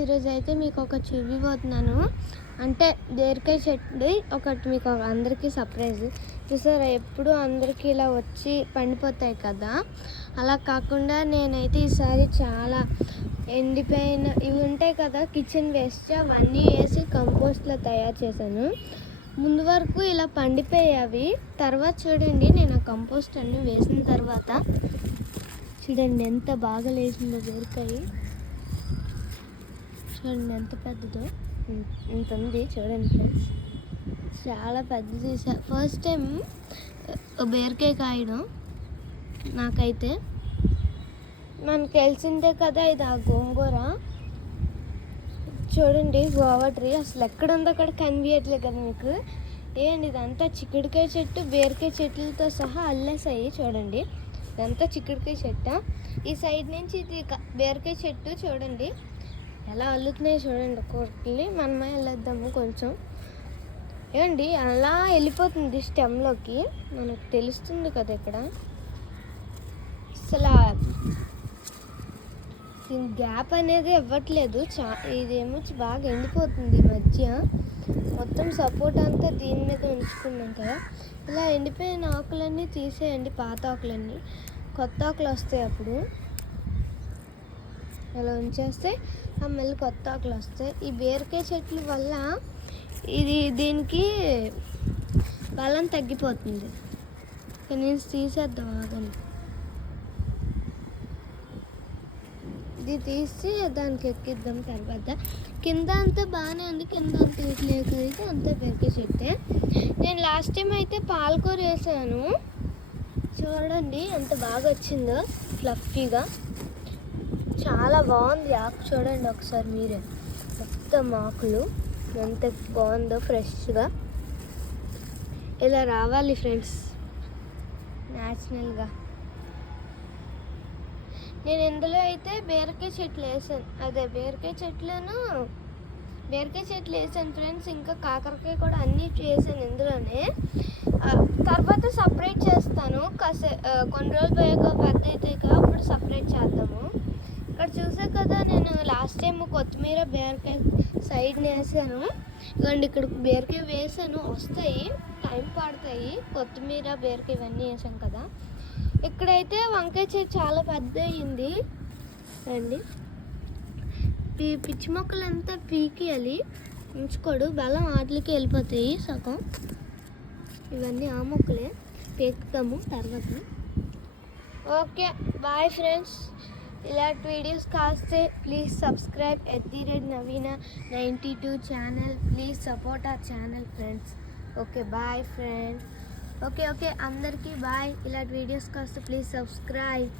ఈరోజు అయితే మీకు ఒకటి చూపిపోతున్నాను. అంటే బీరకాయ చెట్టు ఒకటి మీకు అందరికీ సర్ప్రైజ్. చూసారా, ఎప్పుడు అందరికీ ఇలా వచ్చి పండిపోతాయి కదా, అలా కాకుండా నేనైతే ఈసారి చాలా ఎండిపోయిన ఇవి ఉంటాయి కదా కిచెన్ వేస్ట్, అవన్నీ వేసి కంపోస్ట్లో తయారు చేశాను. ముందు వరకు ఇలా పండిపోయేవి, తర్వాత చూడండి నేను ఆ కంపోస్ట్ అన్నీ వేసిన తర్వాత చూడండి ఎంత బాగా లేచిందో బీరకాయ. చూడండి ఎంత పెద్దదో, ఇంత ఉంది చూడండి ఫ్రెండ్స్, చాలా పెద్దది. ఫస్ట్ టైం బీరకాయ కాయడం నాకైతే. మనకు తెలిసిందే కదా ఇది ఆ గోంగూర. చూడండి గోవా ట్రీ అసలు ఎక్కడ ఉందో అక్కడ కనిపించట్లేదు కదా మీకు. ఏంటి ఇదంతా చిక్కుడుకాయ చెట్టు, బీరకాయ చెట్లతో సహా అల్లేసాయి. చూడండి ఇదంతా చిక్కుడుకాయ చెట్టు, ఈ సైడ్ నుంచి ఇది బీరకాయ చెట్టు. చూడండి ఎలా అల్లుతున్నాయి చూడండి ఒక్కొక్కటిని. మనమే వెళ్ళొద్దాము కొంచెం. ఏమండి అలా వెళ్ళిపోతుంది స్టెమ్లోకి, మనకు తెలుస్తుంది కదా ఇక్కడ. అసలు దీని గ్యాప్ అనేది ఇవ్వట్లేదు. ఇదేమో బాగా ఎండిపోతుంది ఈ మధ్య. మొత్తం సపోర్ట్ అంతా దీని మీద ఉంచుకున్నాం కదా. ఇలా ఎండిపోయిన ఆకులన్నీ తీసేయండి, పాత ఆకులన్నీ, కొత్త ఆకులు వస్తాయి అప్పుడు. అలా ఉంచేస్తే మళ్ళీ కొత్త ఆకులు వస్తాయి. ఈ బీరకాయ చెట్ల వల్ల దీనికి బలం తగ్గిపోతుంది. నేను తీసేద్దాం ఆగండి. ఇది తీసి దానికి ఎక్కిద్దాం తర్వాత. కింద అంతా బాగానే ఉంది, కింద అంతా అయితే అంతా బీరకాయ చెట్టే. నేను లాస్ట్ టైం అయితే పాలకూర వేసాను. చూడండి ఎంత బాగా వచ్చిందో, ఫ్లఫీగా చాలా బాగుంది ఆకు. చూడండి ఒకసారి మీరే, మొత్తం ఆకులు ఎంత బాగుందో ఫ్రెష్గా. ఇలా రావాలి ఫ్రెండ్స్ న్యాచురల్గా. నేను ఇందులో అయితే బీరకాయ చెట్లు వేసాను, అదే బీరకాయ చెట్లు వేసాను ఫ్రెండ్స్. ఇంకా కాకరకాయ కూడా అన్నీ వేసాను ఇందులోనే. తర్వాత సపరేట్ చేస్తాను కొన్ని రోజులు పోయాక పెద్ద అయితే అప్పుడు సపరేట్ చేద్దాము. ఇక్కడ చూసా కదా, నేను లాస్ట్ టైం కొత్తిమీర బీరకాయ సైడ్ని వేసాను. ఇవ్వండి ఇక్కడ బీరకాయ వేసాను, వస్తాయి, టైం పడతాయి. కొత్తిమీర బీరకాయ ఇవన్నీ వేసాం కదా. ఇక్కడైతే వంకాయ చెట్టు చాలా పెద్ద అయింది రండి. పిచ్చి మొక్కలంతా పీకియాలి, ఉంచుకోడు, బలం వాటికి వెళ్ళిపోతాయి సగం. ఇవన్నీ ఆ మొక్కలే, పీకుతాము తర్వాత. Okay bye friends. ఇలాంటి వీడియోస్ కాస్తే please subscribe @Navina92 channel. Please support our channel friends. Okay bye friends. Okay అందరికీ బాయ్. ఇలాంటి వీడియోస్ కాస్తే ప్లీజ్ సబ్స్క్రైబ్.